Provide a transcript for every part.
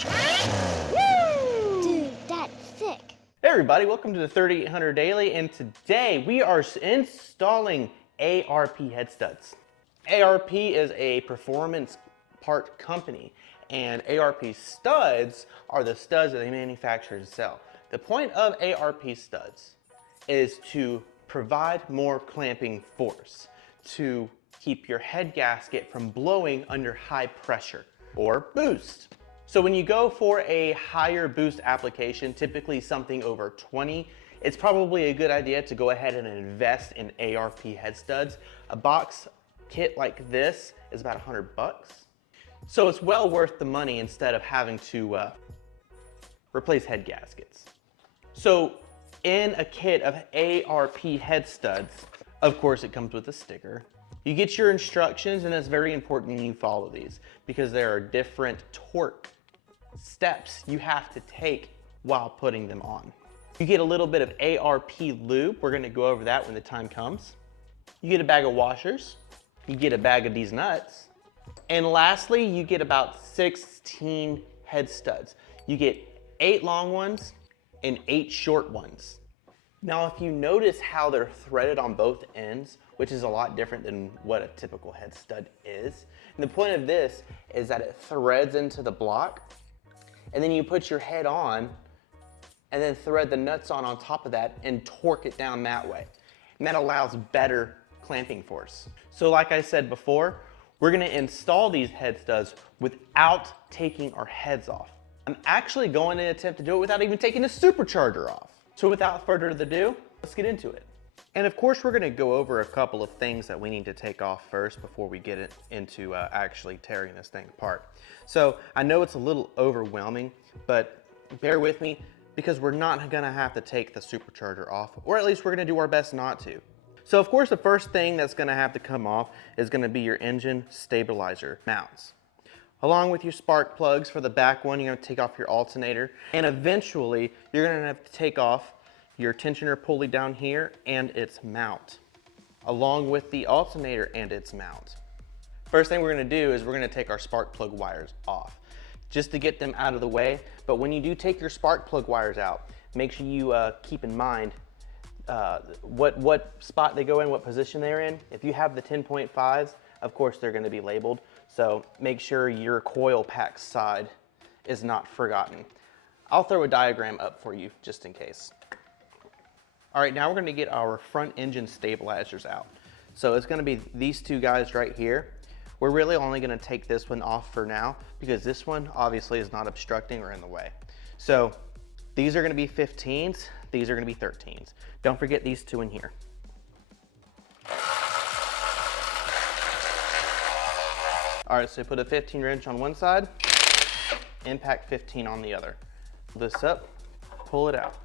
Dude, that's sick. Hey everybody, welcome to the 3800 Daily, and today we are installing ARP head studs. ARP is a performance part company, and ARP studs are the studs that they manufacture and sell. The point of ARP studs is to provide more clamping force, to keep your head gasket from blowing under high pressure, or boost. So when you go for a higher boost application, typically something over 20, it's probably a good idea to go ahead and invest in ARP head studs. A box kit like this is about $100. So it's well worth the money instead of having to replace head gaskets. So in a kit of ARP head studs, of course it comes with a sticker. You get your instructions, and it's very important you follow these because there are different torque steps you have to take while putting them on. You get a little bit of ARP lube. We're going to go over that when the time comes. You get a bag of washers. You get a bag of these nuts. And lastly, you get about 16 head studs. You get 8 long ones and 8 short ones. Now, if you notice how they're threaded on both ends, which is a lot different than what a typical head stud is. And the point of this is that it threads into the block, and then you put your head on and then thread the nuts on top of that and torque it down that way. And that allows better clamping force. So like I said before, we're gonna install these head studs without taking our heads off. I'm actually going to attempt to do it without even taking the supercharger off. So without further ado, let's get into it. And of course, we're gonna go over a couple of things that we need to take off first before we get it into actually tearing this thing apart. So I know it's a little overwhelming, but bear with me because we're not gonna have to take the supercharger off, or at least we're gonna do our best not to. So of course, the first thing that's gonna have to come off is gonna be your engine stabilizer mounts. Along with your spark plugs for the back one, you're gonna take off your alternator, and eventually you're gonna have to take off your tensioner pulley down here and its mount, along with the alternator and its mount. First thing we're gonna do is we're gonna take our spark plug wires off, just to get them out of the way. But when you do take your spark plug wires out, make sure you keep in mind what spot they go in, what position they're in. If you have the 10.5s, of course they're gonna be labeled. So make sure your coil pack side is not forgotten. I'll throw a diagram up for you just in case. All right, now we're gonna get our front engine stabilizers out. So it's gonna be these two guys right here. We're really only gonna take this one off for now because this one obviously is not obstructing or in the way. So these are gonna be 15s, these are gonna be 13s. Don't forget these two in here. All right, so put a 15 wrench on one side, impact 15 on the other. Pull this up, pull it out.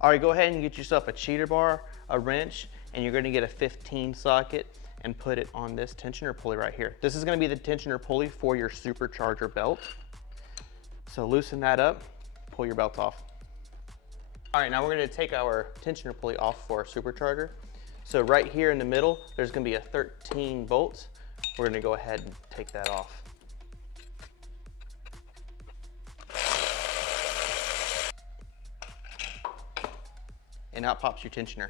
All right, go ahead and get yourself a cheater bar, a wrench, and you're gonna get a 15 socket and put it on this tensioner pulley right here. This is gonna be the tensioner pulley for your supercharger belt. So loosen that up, pull your belt off. All right, now we're gonna take our tensioner pulley off for our supercharger. So right here in the middle, there's gonna be a 13 bolts. We're gonna go ahead and take that off. And out pops your tensioner.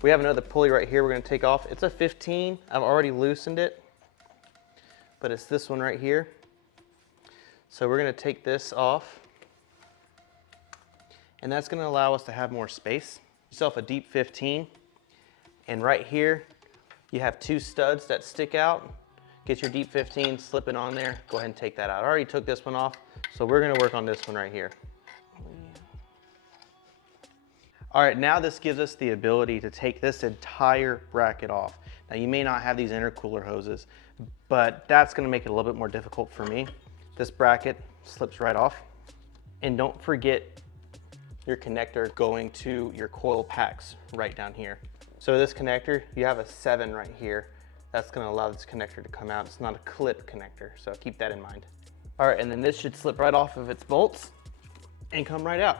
We have another pulley right here we're gonna take off. It's a 15, I've already loosened it, but it's this one right here. So we're gonna take this off, and that's gonna allow us to have more space. Yourself a deep 15, and right here, you have 2 studs that stick out. Get your deep 15, slip it on there, go ahead and take that out. I already took this one off, so we're gonna work on this one right here. All right, now this gives us the ability to take this entire bracket off. Now you may not have these intercooler hoses, but that's gonna make it a little bit more difficult for me. This bracket slips right off. And don't forget your connector going to your coil packs right down here. So this connector, you have a 7 right here. That's gonna allow this connector to come out. It's not a clip connector, so keep that in mind. All right, and then this should slip right off of its bolts and come right out.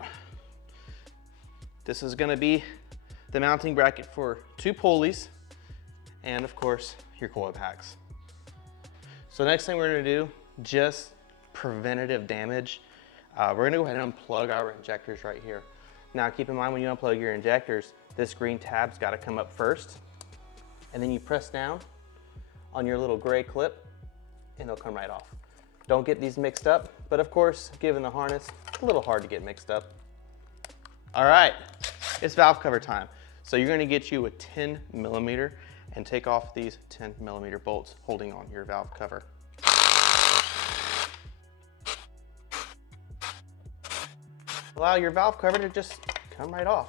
This is gonna be the mounting bracket for 2 pulleys and of course your coil packs. So next thing we're gonna do, just preventative damage, we're gonna go ahead and unplug our injectors right here. Now keep in mind, when you unplug your injectors, this green tab's gotta come up first, and then you press down on your little gray clip and they'll come right off. Don't get these mixed up, but of course, given the harness, it's a little hard to get mixed up. All right, it's valve cover time. So you're gonna get you a 10 millimeter and take off these 10 millimeter bolts holding on your valve cover. Allow your valve cover to just come right off.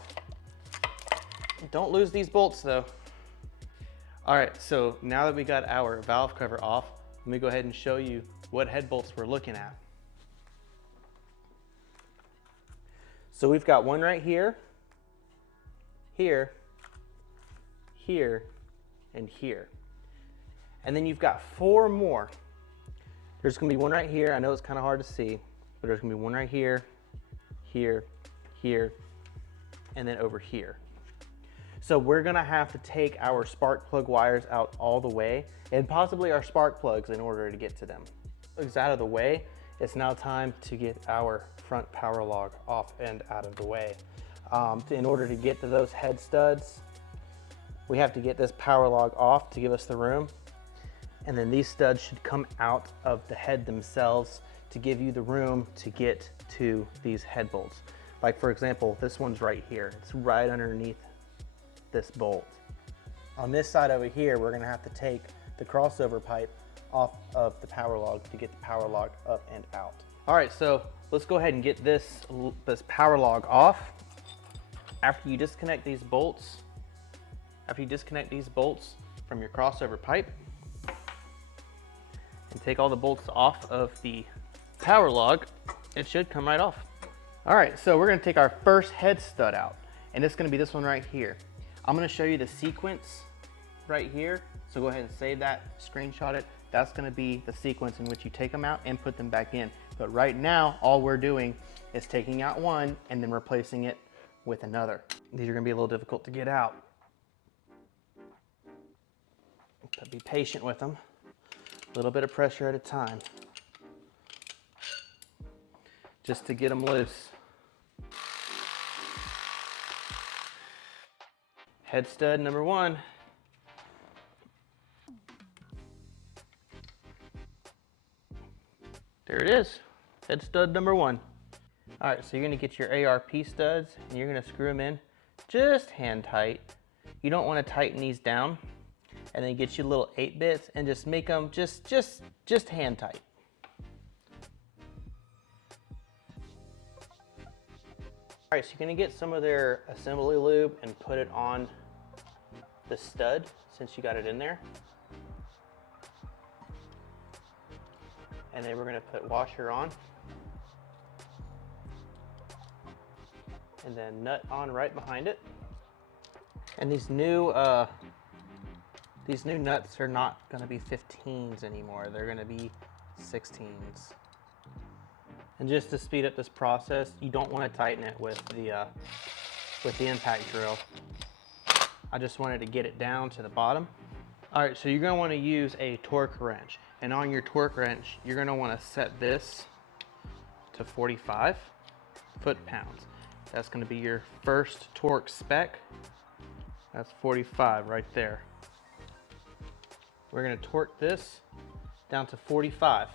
Don't lose these bolts though. All right, so now that we got our valve cover off, let me go ahead and show you what head bolts we're looking at. So we've got one right here, here, here, and here. And then you've got 4 more. There's gonna be one right here. I know it's kind of hard to see, but there's gonna be one right here, here, here, and then over here. So we're gonna have to take our spark plug wires out all the way, and possibly our spark plugs in order to get to them. It's out of the way. It's now time to get our front power log off and out of the way. In order to get to those head studs, we have to get this power log off to give us the room. And then these studs should come out of the head themselves to give you the room to get to these head bolts. Like for example, this one's right here. It's right underneath this bolt. On this side over here, we're gonna have to take the crossover pipe off of the power log to get the power log up and out. All right, so let's go ahead and get this power log off. After you disconnect these bolts, from your crossover pipe and take all the bolts off of the power log, it should come right off. All right, so we're gonna take our first head stud out, and it's gonna be this one right here. I'm gonna show you the sequence right here, so go ahead and save that, screenshot it. That's gonna be the sequence in which you take them out and put them back in. But right now, all we're doing is taking out one and then replacing it with another. These are gonna be a little difficult to get out. But be patient with them. A little bit of pressure at a time, just to get them loose. Head stud number 1. There it is, head stud number 1. All right, so you're gonna get your ARP studs and you're gonna screw them in just hand tight. You don't wanna tighten these down, and then get you little 8-bits and just make them just hand tight. All right, so you're gonna get some of their assembly lube and put it on the stud since you got it in there. And then we're gonna put washer on. And then nut on right behind it. And these new nuts are not gonna be 15s anymore. They're gonna be 16s. And just to speed up this process, you don't wanna tighten it with the impact drill. I just wanted to get it down to the bottom. All right, so you're gonna wanna use a torque wrench. And on your torque wrench, you're gonna wanna set this to 45 foot-pounds. That's gonna be your first torque spec. That's 45 right there. We're gonna torque this down to 45.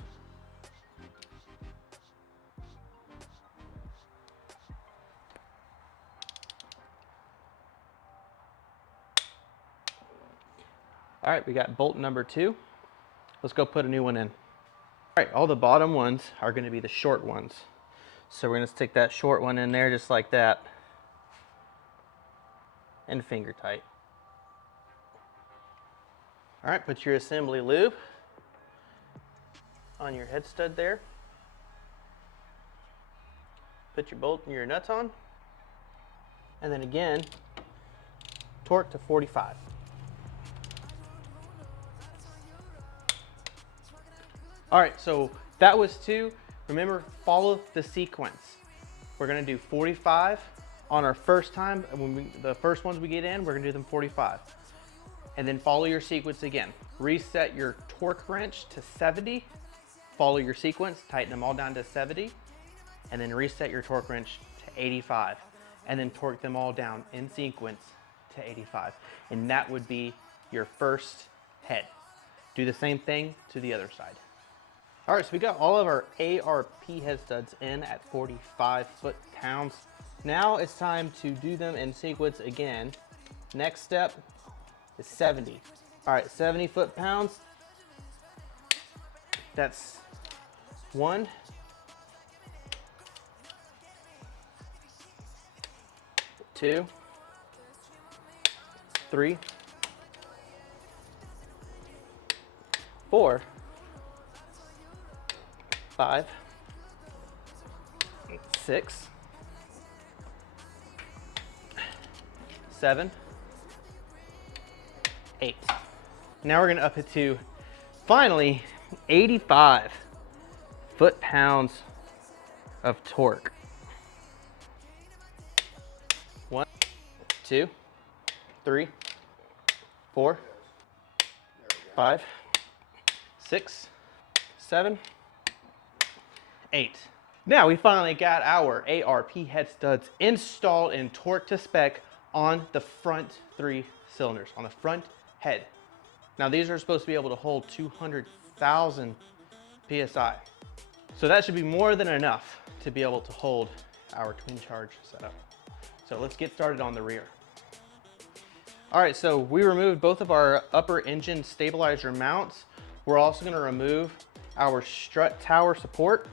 All right, we got bolt number 2. Let's go put a new one in. All right, all the bottom ones are gonna be the short ones. So we're gonna stick that short one in there just like that, and finger tight. All right, put your assembly lube on your head stud there. Put your bolt and your nuts on. And then again, torque to 45. All right, so that was 2. Remember, follow the sequence. We're gonna do 45 on our first time. The first ones we get in, we're gonna do them 45. And then follow your sequence again. Reset your torque wrench to 70 follow your sequence, tighten them all down to 70, and then reset your torque wrench to 85, and then torque them all down in sequence to 85. And that would be your first head. Do the same thing to the other side. All right, so we got all of our ARP head studs in at 45 foot-pounds. Now it's time to do them in sequence again. Next step is 70. All right, 70 foot-pounds. That's 1, 2, 3, 4, 5, 6, 7, 8. Now we're gonna up it to, finally, 85 foot-pounds of torque. 1, 2, 3, 4, 5, 6, 7, 8. Now we finally got our ARP head studs installed and torqued to spec on the front 3 cylinders, on the front head. Now these are supposed to be able to hold 200,000 PSI. So that should be more than enough to be able to hold our twin charge setup. So let's get started on the rear. All right, so we removed both of our upper engine stabilizer mounts. We're also gonna remove our strut tower support.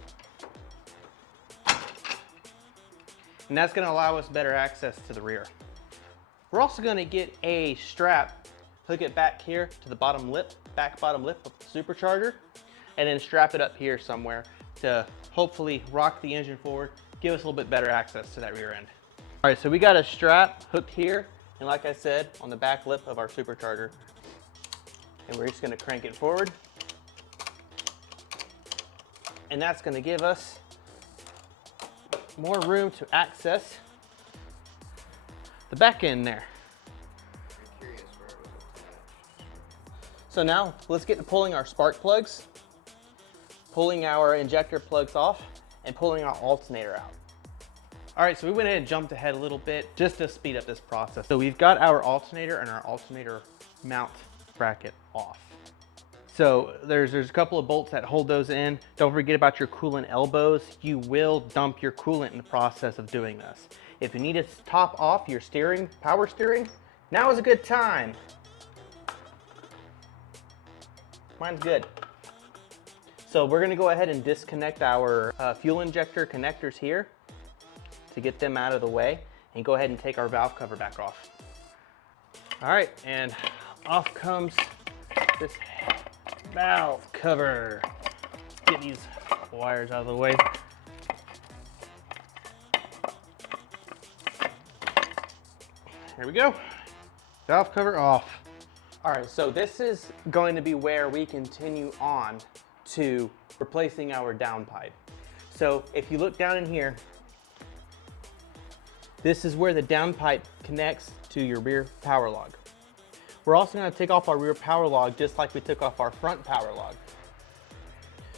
And that's gonna allow us better access to the rear. We're also gonna get a strap, hook it back here to the bottom lip, back bottom lip of the supercharger, and then strap it up here somewhere to hopefully rock the engine forward, give us a little bit better access to that rear end. All right, so we got a strap hooked here, and like I said, on the back lip of our supercharger. And we're just gonna crank it forward. And that's gonna give us more room to access the back end there. So now let's get to pulling our spark plugs, pulling our injector plugs off, and pulling our alternator out. All right, so we went ahead and jumped ahead a little bit just to speed up this process. So we've got our alternator and our alternator mount bracket off. So there's a couple of bolts that hold those in. Don't forget about your coolant elbows. You will dump your coolant in the process of doing this. If you need to top off your steering, power steering, now is a good time. Mine's good. So we're gonna go ahead and disconnect our fuel injector connectors here to get them out of the way, and go ahead and take our valve cover back off. All right, and off comes this valve cover. Get these wires out of the way. Here we go. Valve cover off. All right, so this is going to be where we continue on to replacing our downpipe. So if you look down in here, this is where the downpipe connects to your rear power log. We're also gonna take off our rear power log just like we took off our front power log.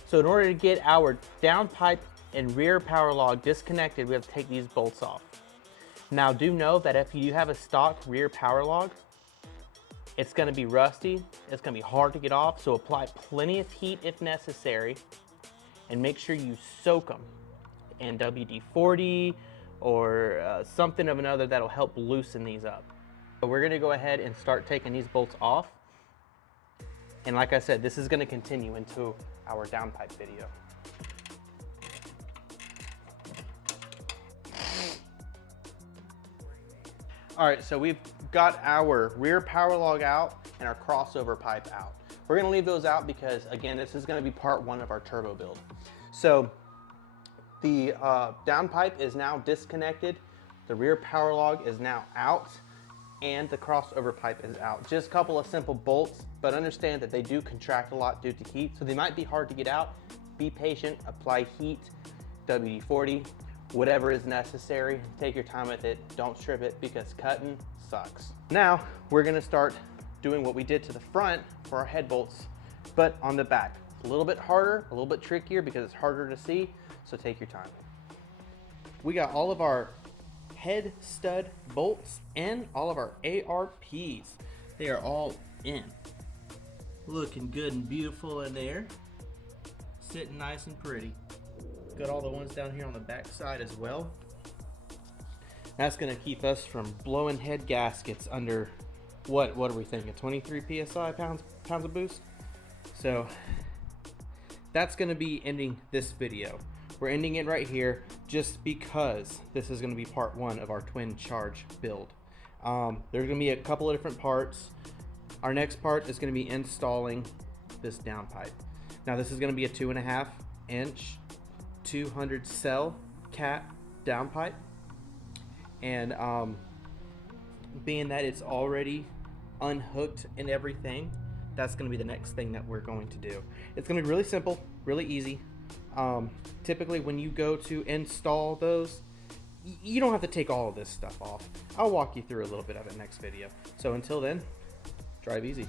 So in order to get our downpipe and rear power log disconnected, we have to take these bolts off. Now do know that if you have a stock rear power log, it's gonna be rusty, it's gonna be hard to get off, so apply plenty of heat if necessary, and make sure you soak them in WD-40 or something of another that'll help loosen these up. So we're gonna go ahead and start taking these bolts off. And like I said, this is gonna continue into our downpipe video. All right, so we've got our rear power log out and our crossover pipe out. We're gonna leave those out because, again, this is gonna be part 1 of our turbo build. So the downpipe is now disconnected, the rear power log is now out, and the crossover pipe is out. Just a couple of simple bolts, but understand that they do contract a lot due to heat, so they might be hard to get out. Be patient, apply heat, WD-40, whatever is necessary. Take your time with it, don't strip it because cutting sucks. Now, we're gonna start doing what we did to the front for our head bolts, but on the back. a little bit harder, a little bit trickier because it's harder to see, so take your time. We got all of our head stud bolts and all of our ARPs. They are all in. Looking good and beautiful in there. Sitting nice and pretty. Got all the ones down here on the back side as well. That's gonna keep us from blowing head gaskets under, what are we thinking, 23 PSI, pounds of boost? So that's gonna be ending this video. We're ending it right here just because this is gonna be part one of our twin charge build. There's gonna be a couple of different parts. Our next part is gonna be installing this downpipe. Now this is gonna be a 2.5 inch, 200 cell cat downpipe. And being that it's already unhooked and everything, that's gonna be the next thing that we're going to do. It's gonna be really simple, really easy. Typically when you go to install those, you don't have to take all of this stuff off. I'll walk you through a little bit of it next video. So until then, drive easy.